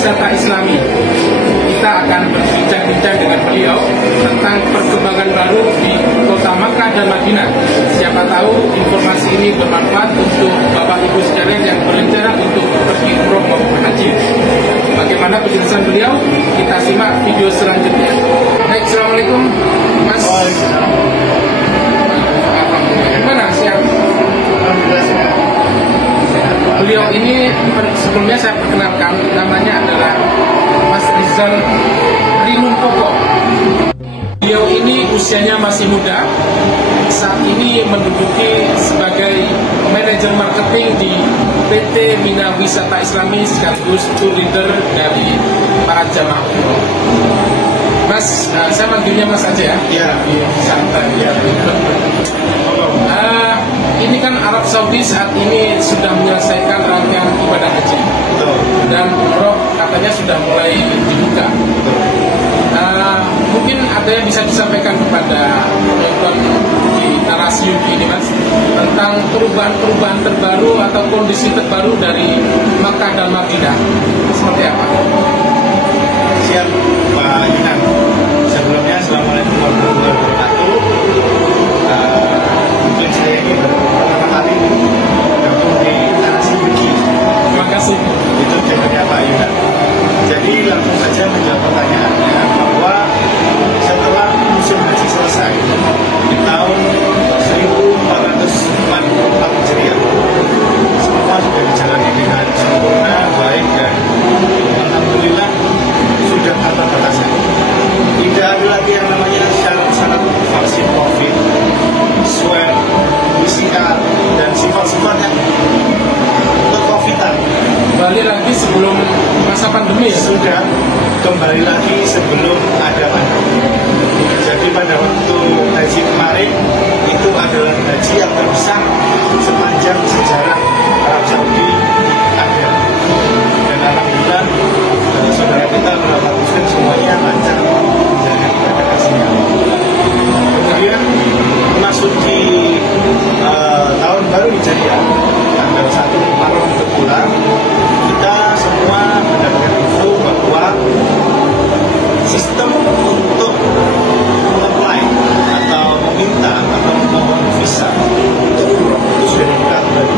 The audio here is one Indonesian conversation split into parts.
Wisata Islami. Kita akan berbincang-bincang dengan beliau tentang perkembangan baru di kota Makkah dan Madinah. Siapa tahu informasi ini bermanfaat untuk Bapak Ibu sekalian yang berencana untuk pergi umroh maupun haji. Bagaimana penjelasan beliau? Kita simak video selanjutnya. Baik, assalamualaikum, Mas. Gimana siap? Beliau ini sebelumnya saya perkenalkan, namanya adalah Mas Rizal Rinumpoko. Beliau ini usianya masih muda, saat ini menduduki sebagai manajer marketing di PT Mina Wisata Islami sekaligus tour leader dari para jamaah umroh. Mas, saya manggilnya Mas aja ya? Iya, santai ya. Ini kan Arab Saudi saat ini sudah menyelesaikan rangkaian ibadah haji. Betul. Dan umroh katanya sudah mulai dibuka. Mungkin ada yang bisa disampaikan kepada penonton di narasi ini, Mas, tentang perubahan-perubahan terbaru atau kondisi terbaru dari Makkah dan Madinah. Seperti apa? Siap, Pak Yunan. Sebelumnya, Assalamualaikum warahmatullahi wabarakatuh. Mungkin saya ini pertama kali gabung di narasi begini. Terima kasih. Itu jawabannya Pak Yunan. Jadi langsung saja menjawab pertanyaannya bahwa setelah musim haji selesai di tahun 1444 Hijriah, semua sudah dijalani dengan sempurna, baik, dan alhamdulillah sudah tanpa batasan. Tidak ada lagi yang namanya syarat-syarat vaksin COVID, swab, PCR, dan sifat-sifat yang berkovitan. Kembali lagi sebelum masa pandemi ya? Sudah kembali lagi sebelum ada pandemi. Jadi pada waktu haji kemarin itu adalah haji yang terbesar sepanjang sejarah Arab Saudi ada. Dan alhamdulillah saudara kita mendapatkan semuanya lancar menjalankan ibadah hajinya. Kemudian masuk di tahun baru Hijriah, tanggal 1 Muharram kebetulan kita semua mendapatkan info bahwa sistem untuk apply atau meminta atau memohon visa untuk umroh itu sudah dibuka kembali.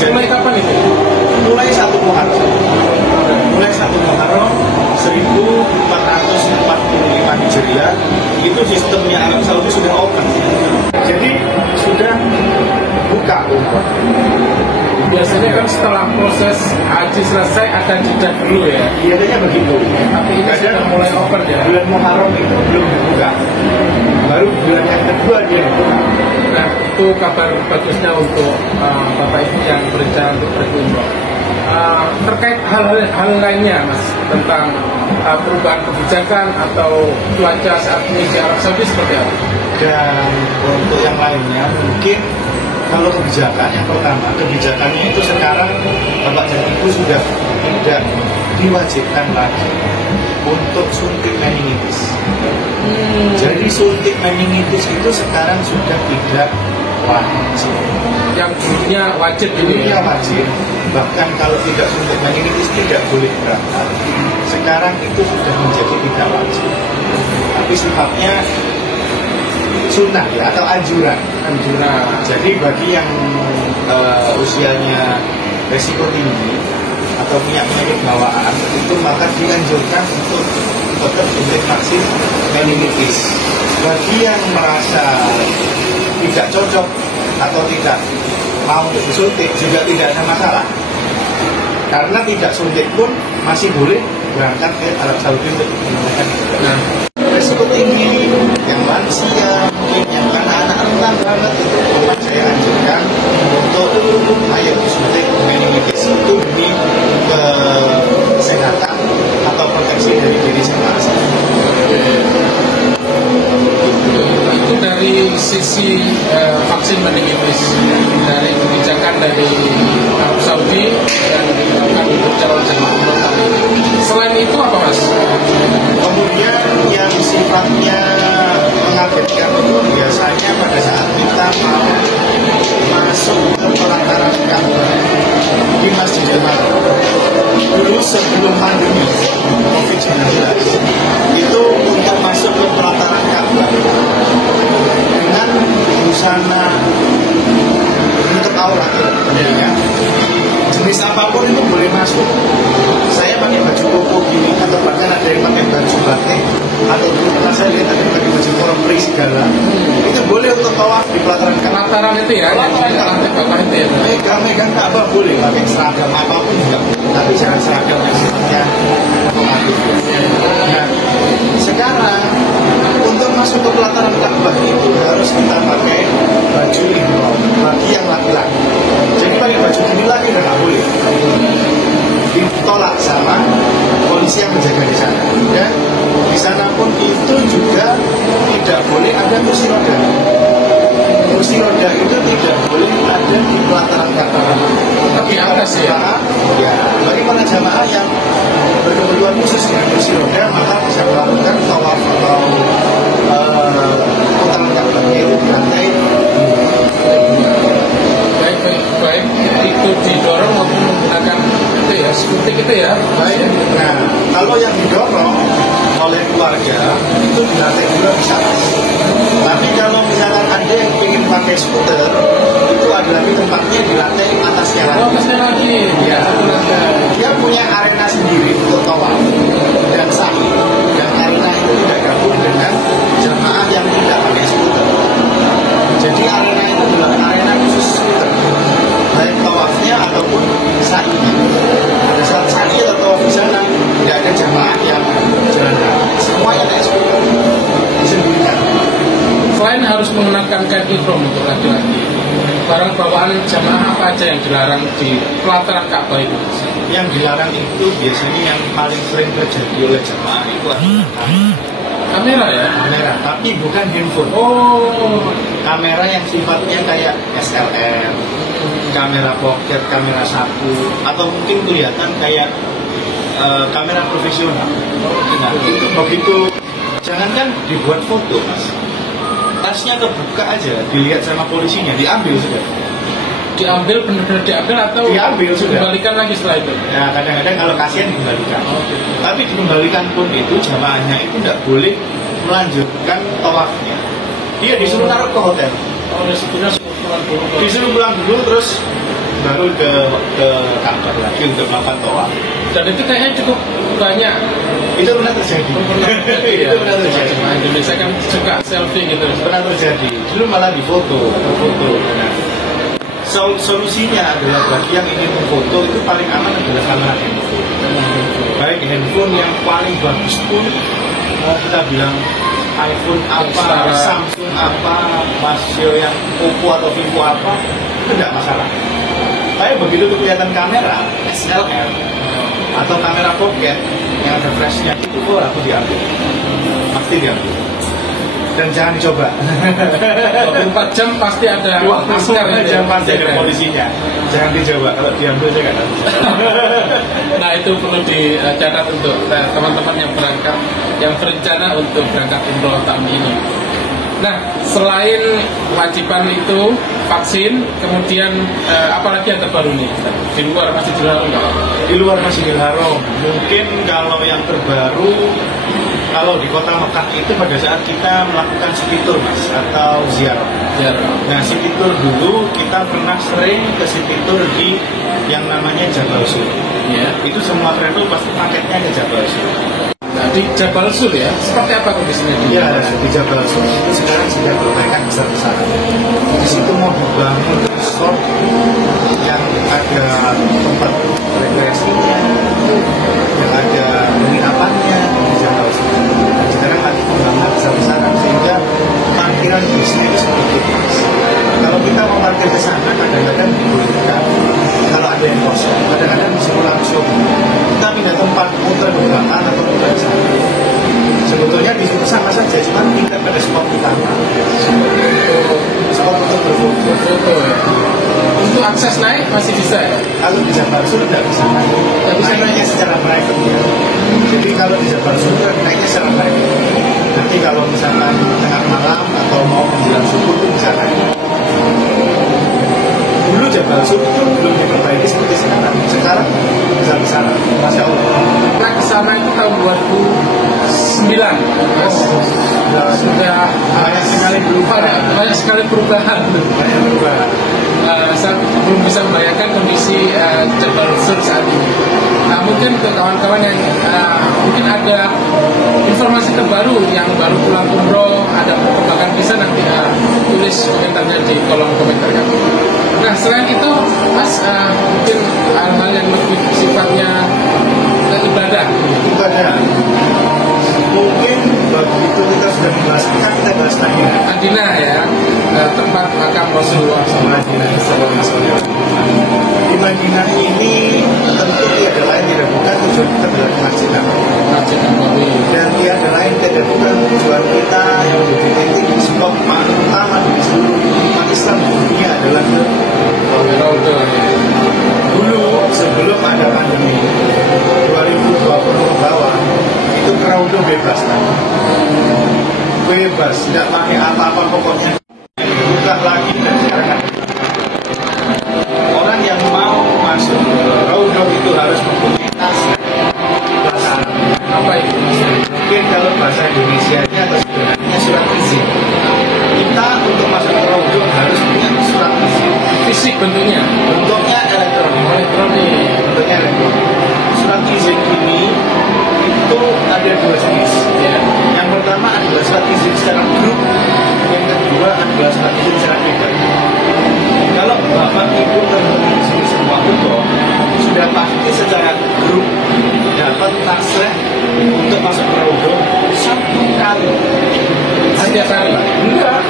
Mulai kapan itu? Mulai 1 Muharram. Mulai 1 Muharram 1445 Hijriah itu sistemnya Arab Saudi sudah open. Jadi sudah buka umroh. Biasanya kan setelah proses haji selesai ada jeda dulu ya. Biasanya begitu. Tapi ini sudah mulai open ya. Bulan Muharram itu belum dibuka. Baru bulan yang kedua dia dibuka. Nah, itu kabar bagusnya untuk Bapak Ibu yang berencana untuk pergi umroh. Terkait hal lainnya, Mas, tentang perubahan kebijakan atau cuaca saat ini di Arab Saudi seperti apa? Dan untuk yang lainnya mungkin kalau kebijakan, yang pertama kebijakannya itu sekarang Bapak dan Ibu sudah tidak diwajibkan lagi untuk suntik meningitis. Jadi suntik meningitis itu sekarang sudah tidak wajib. Yang dulunya wajib ini Dulunya wajib, bahkan kalau tidak suntik meningitis tidak boleh berangkat. Sekarang itu sudah menjadi tidak wajib, tapi sifatnya sunnah ya, atau anjuran. Jadi bagi yang usianya resiko tinggi atau punya penyakit bawaan itu maka dianjurkan untuk tetap suntik vaksin meningitis. Bagi yang merasa tidak cocok atau tidak mau disuntik juga tidak ada masalah, karena tidak suntik pun masih boleh berangkat ke Arab Saudi untuk menggunakan itu. Nah, resiko tinggi, yang lansia, mungkin yang anak-anak rentan banget itu memang saya anjurkan untuk ayo suntik meningitis itu demi kesehatan atau proteksi dari diri sendiri. itu dari sisi vaksin meningitis, dari kebijakan dari Arab Saudi yang diterapkan untuk calon jemaah umroh kali ini. Selain itu apa, Mas? Kemudian yang sifatnya mengagetkan itu biasanya pada saat kita mau masuk ke pelataran Ka'bah di Masjidil Haram. Dulu sebelum pandemi COVID-19 itu untuk masuk ke pelataran Ka'bah dengan busana untuk aurat ya. Jenis apapun itu boleh masuk. Saya pakai baju koko gini, atau bahkan ada yang pakai baju batik, atau dulu pernah saya lihat ada yang pakai baju korpri segala, itu boleh untuk tawaf di pelataran Ka'bah. Pelataran itu ya, Pelataran Ka'bah itu ya. Megang Ka'bah boleh, pakai seragam apapun juga, tapi jangan seragam yang sifatnya otomatis. Nah, sekarang untuk masuk ke pelataran Ka'bah itu harus kita pakai baju ihram bagi yang laki-laki. Jadi pakai baju gini lagi udah nggak boleh. Ditolak sama polisi yang menjaga di sana. Dan di sana pun itu juga tidak boleh ada kursi roda. Kursi roda itu tidak boleh ada di pelataran Ka'bah. Tapi atas ya. Ya, bagi para jamaah yang berkebutuhan khusus dengan kursi roda maka bisa melakukan tawaf atau putaran Ka'bah itu di lantai. Baik itu didorong maupun menggunakan itu ya, skutik itu ya. Baik. Nah, kalau yang didorong oleh keluarga itu di lantai 2 bisa. Tapi kalau misalkan ada yang ingin pakai skuter, itu ada lagi tempatnya di lantai atasnya lagi. Atasnya lagi. Ya, dia punya arena sendiri untuk tawaf dan sa'i. Dan arena itu tidak gabung dengan jamaah yang tidak pakai skuter. Jadi arena itu adalah arena khusus skuter, baik tawafnya ataupun sa'inya. Pada saat sa'i atau tawaf di sana tidak ada jamaah yang jalan kaki, semuanya naik skuter disembunyikan. Selain harus mengenakan kain ihram untuk laki-laki, barang bawaan jamaah apa aja yang dilarang di pelataran Ka'bah itu? Yang dilarang itu biasanya yang paling sering terjadi oleh jamaah itu adalah Kamera ya? kamera, tapi bukan handphone. Oh, Kamera yang sifatnya kayak SLR, kamera pocket, kamera saku, atau mungkin kelihatan kayak kamera profesional. Nah, itu begitu, jangankan dibuat foto, mas, tasnya kebuka aja, dilihat sama polisinya, diambil sudah. diambil, benar-benar diambil atau Diambil sudah. dikembalikan lagi setelah itu? Nah, kadang-kadang kalau kasihan dikembalikan. Oke. Tapi dikembalikan pun itu jamaahnya itu tidak boleh melanjutkan tawafnya. Dia disuruh naruh ke hotel. Oh, resikonya pulang dulu. Disuruh pulang dulu terus baru ke Ka'bah lagi untuk melakukan tawaf. Dan itu kayaknya cukup banyak. Itu pernah terjadi. Itu pernah terjadi. Nah, Indonesia kan suka selfie gitu. Pernah terjadi. Dulu malah difoto. Nah, solusinya adalah bagi yang ingin memfoto itu paling aman adalah kamera handphone. Baik handphone yang paling bagus pun kita bilang iPhone apa, Samsung apa, Masio yang Oppo atau Vivo apa, itu tidak masalah. Tapi begitu kelihatan kamera SLR atau kamera pocket yang ada flashnya itu aku diambil, pasti diambil. Dan jangan dicoba. 24 jam pasti ada masker jam pasti ada polisinya. Jangan dicoba, kalau diambil saya nggak tahu. Nah, itu perlu dicatat untuk teman-teman yang berangkat, yang berencana untuk berangkat umroh tahun ini. Nah, selain kewajiban itu vaksin, kemudian apalagi yang terbaru nih di luar Masjidil Haram nggak apa? Di luar Masjidil Haram, mungkin kalau yang terbaru, kalau di kota Mekah itu pada saat kita melakukan city tour, mas, atau ziarah. Nah, city tour dulu kita pernah sering ke city tour di yang namanya Jabal Sur. Ya. Itu semua travel pasti paketnya ke Jabal Sur. Nah, di Jabal Sur ya, seperti apa kondisinya di Iya, Jabal Sur? di Jabal Sur itu sekarang sudah perbaikan besar-besaran. Di situ mau dibangun resort yang ada tempat rekreasinya, yang ada penginapannya di Jabal Sur. Dan sekarang lagi pembangunan besar-besaran sehingga parkiran bisnya itu sedikit. Kalau kita mau parkir ke sana, kadang-kadang dibolehkan. Kalau ada yang kosong, kadang-kadang disuruh langsung kita pindah tempat, muter ke belakang atau muter ke sana. Sebetulnya disuruh sama saja, cuma kita pada spot utama, spot untuk berfoto. Untuk akses naik masih bisa ya? Kalau di Jabal Sur tidak bisa naik, naiknya secara private ya. Jadi kalau di Jabal Sur naiknya secara private. Nanti kalau misalkan tengah malam atau mau menjelang subuh itu bisa naik. Dulu Jabal Sur itu belum diperbaiki seperti sekarang. sekarang besar-besaran, Masya Allah. Nah, kesana itu tahun 2009, Mas. Sudah Banyak sekali banyak sekali perubahan. Saya belum bisa membayangkan kondisi Jabal Sur saat ini. Nah, mungkin untuk kawan-kawan yang mungkin ada informasi terbaru yang baru pulang umroh, ada perkembangan bisa nanti tulis komentarnya di kolom komentar kami. Nah, selain itu, Mas, mungkin hal-hal yang lebih sifatnya ibadah. Mungkin begitu kita sudah membahas, kita bahas lagi. Madinah ya, tempat makam Rasulullah SAW. Di Madinah ini tentu tiada lain tidak bukan tujuan kita adalah Masjid Nabawi. Dan tiada lain tidak bukan tujuan kita yang lebih tinggi di sebuah utama di seluruh umat Islam di dunia adalah dulu sebelum ada pandemi 2020 ke bawah itu crowd bebas bebas, tidak pakai apa-apa pokoknya buka lagi. Dan sekarang orang yang mau masuk Raudoh itu harus mempunyai tas bahasa Arab. Apa itu? Mungkin kalau bahasa Indonesia-nya atau sebenarnya surat izin. Kita untuk masuk ke Raudoh harus punya surat izin. Fisik bentuknya? Bentuknya elektronik. Bentuknya elektronik. Surat izin ini itu ada dua jenis. Ya. Yang pertama adalah surat izin secara grup. Yang kedua adalah surat izin secara pribadi. Kalau bapak ibu teman-teman di sini semua umroh sudah pasti secara grup dapat tasreh untuk masuk ke Raudoh satu kali. Setiap hari? Enggak.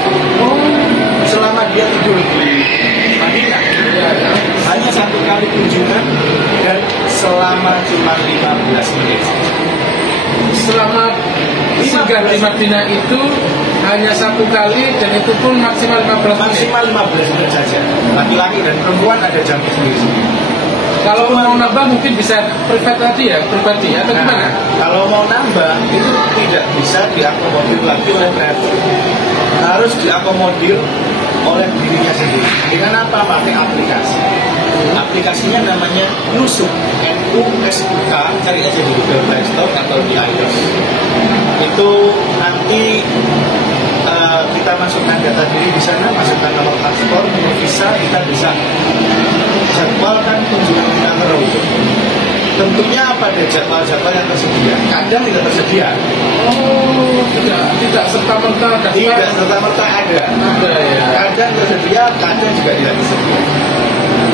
Selama dia tidur di Madinah, hanya satu kali kunjungan dan selama cuma 15 menit. Selama singgah di Madinah itu hanya satu kali dan itu pun maksimal 15 menit. Maksimal 15 menit saja. Laki-laki dan perempuan ada jam sendiri-sendiri. Kalau mau nambah mungkin bisa pribadi atau gimana? Kalau mau nambah itu tidak bisa diakomodir lagi oleh driver. Harus diakomodir oleh dirinya sendiri. Dengan apa? Pakai aplikasi. Aplikasinya namanya Nusuk, NUSUK, cari aja di Google Play Store atau di iOS. Itu nanti kita masukkan data diri di sana, masukkan nomor paspor, nomor visa, kita bisa jadwalkan kunjungan kita ke Raudoh. Tentunya pada jadwal-jadwal yang tersedia. Kadang tidak tersedia. Oh, tidak serta-merta ada. Tidak serta-merta ada. Ada ya. Kadang tersedia, kadang juga tidak tersedia.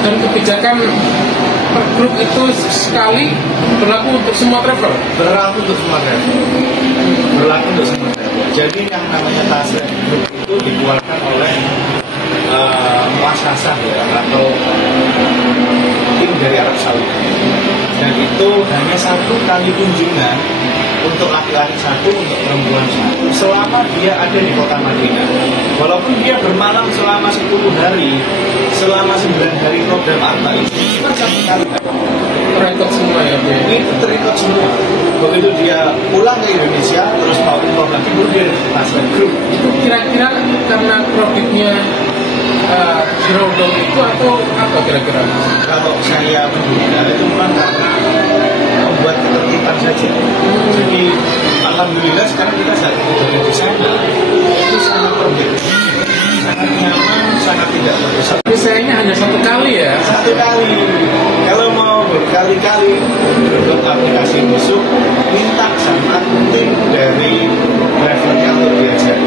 Dan kebijakan per grup itu sekali berlaku untuk semua travel. Berlaku untuk semua travel. Berlaku untuk semua travel. Jadi yang namanya tasreh grup itu dikeluarkan oleh muasasah ya, atau tim dari Arab Saudi. Dan itu hanya satu kali kunjungan untuk laki-laki satu, untuk perempuan satu, selama dia ada di kota Madinah. Walaupun dia bermalam selama 10 hari, selama 9 hari program Arba itu cuma satu kali. Terekod semua ya, Bu? Itu terekod semua. Begitu dia pulang ke Indonesia, terus mau umroh lagi, baru dia tasreh grup. Itu kira-kira karena produknya Raudoh itu atau apa kira-kira? Kalau saya menduga itu memang karena membuat ketertiban saja. Jadi alhamdulillah sekarang kita saat itu di sana itu sangat perfect, sangat nyaman, sangat tidak berdosa. Tapi sayangnya hanya satu kali ya. Satu kali. Kalau mau berkali-kali download aplikasi Nusuk, minta sama tim dari drivernya untuk diajar.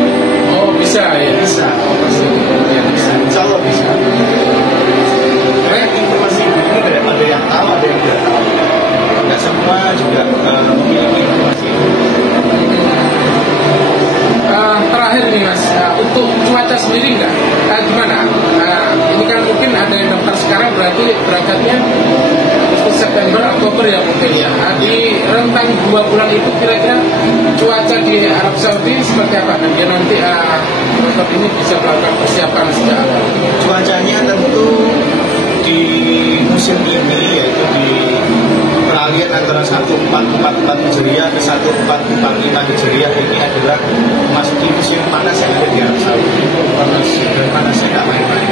Oh bisa ya. Bisa. Ya, bisa. Insya Allah bisa. Karena informasi ini ada yang tahu, ada yang tidak tahu. Tidak semua juga memiliki informasi itu. Terakhir nih Mas, untuk cuaca sendiri enggak? Gimana? Ini kan mungkin ada yang daftar sekarang berarti berangkatnya September, Oktober ya mungkin ya. Di rentang 2 bulan itu kira-kira cuaca di Arab Saudi seperti apa? Dan dia nanti untuk ini bisa melakukan persiapan sejak awal. Cuacanya tentu di musim ini yaitu di peralihan antara 1444 Hijriah ke 1445 Hijriah ini adalah memasuki musim panas yang ada di Arab Saudi. Panas dan panasnya nggak main-main,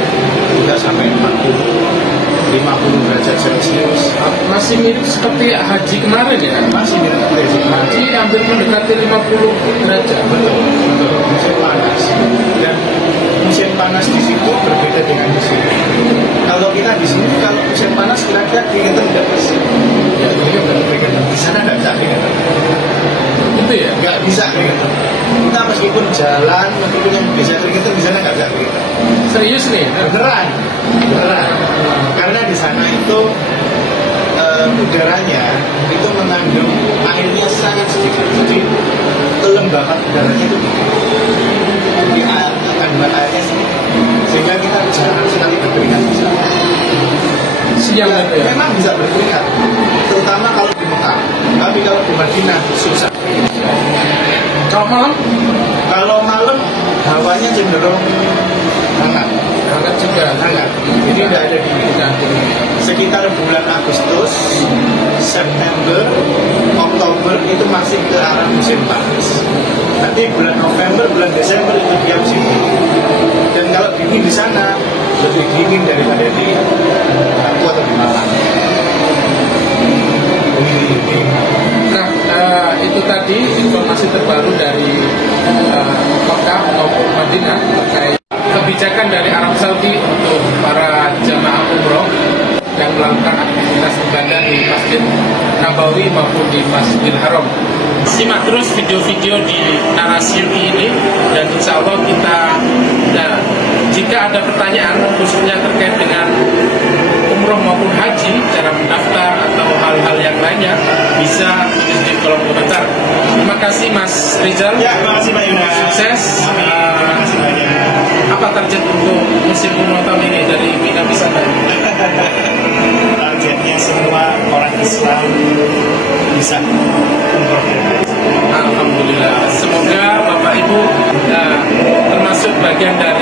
juga sampai 40. 50 derajat Celcius. Masih mirip seperti haji kemarin ya? Masih mirip haji kemarin. Haji hampir mendekati 50 derajat. Betul, betul. Musim panas. Dan musim panas di situ berbeda dengan di sini. Kalau kita di sini, kalau musim panas kira-kira keringetan nggak bisa. Ya, keringetan. Di sana nggak bisa keringetan. Itu ya? Nggak bisa keringetan. Kita meskipun jalan, meskipun yang bisa keringetan, di sana nggak bisa keringetan. Serius nih? Beneran, beneran. Karena di sana itu udaranya itu mengandung airnya sangat sedikit, jadi kelembapan udaranya itu jadi kandungan airnya sedikit, sehingga kita jarang sekali berkeringat di sana. Siang Ya, ya? memang bisa berkeringat, terutama kalau di Mekah. Tapi kalau di Madinah susah. Kalau malam? Kalau malam hawanya cenderung hangat. Hangat juga. Hangat. Jadi tidak ada dingin. Sekitar bulan Agustus, September, Oktober itu masih ke arah musim panas. Nanti bulan November, bulan Desember itu dia musim dingin. Dan kalau dingin di sana lebih dingin daripada di Batu atau di Malang. Nah, itu tadi informasi terbaru dari Mekah maupun Madinah terkait kebijakan dari Arab Saudi untuk para jamaah umroh yang melakukan aktivitas ibadah di Masjid Nabawi maupun di Masjidil Haram. Simak terus video-video di narasi ini dan insya Allah jika ada pertanyaan khususnya terkait dengan umroh maupun haji, cara mendaftar atau hal-hal yang lainnya bisa tulis di kolom komentar. Terima kasih Mas Rizal. Ya, terima kasih Pak Yuna. Sukses. Terima kasih banyak. Apa target untuk musim umroh tahun ini dari Bina Wisata? Targetnya semua orang Islam bisa umroh. Alhamdulillah. Semoga Bapak Ibu termasuk bagian dari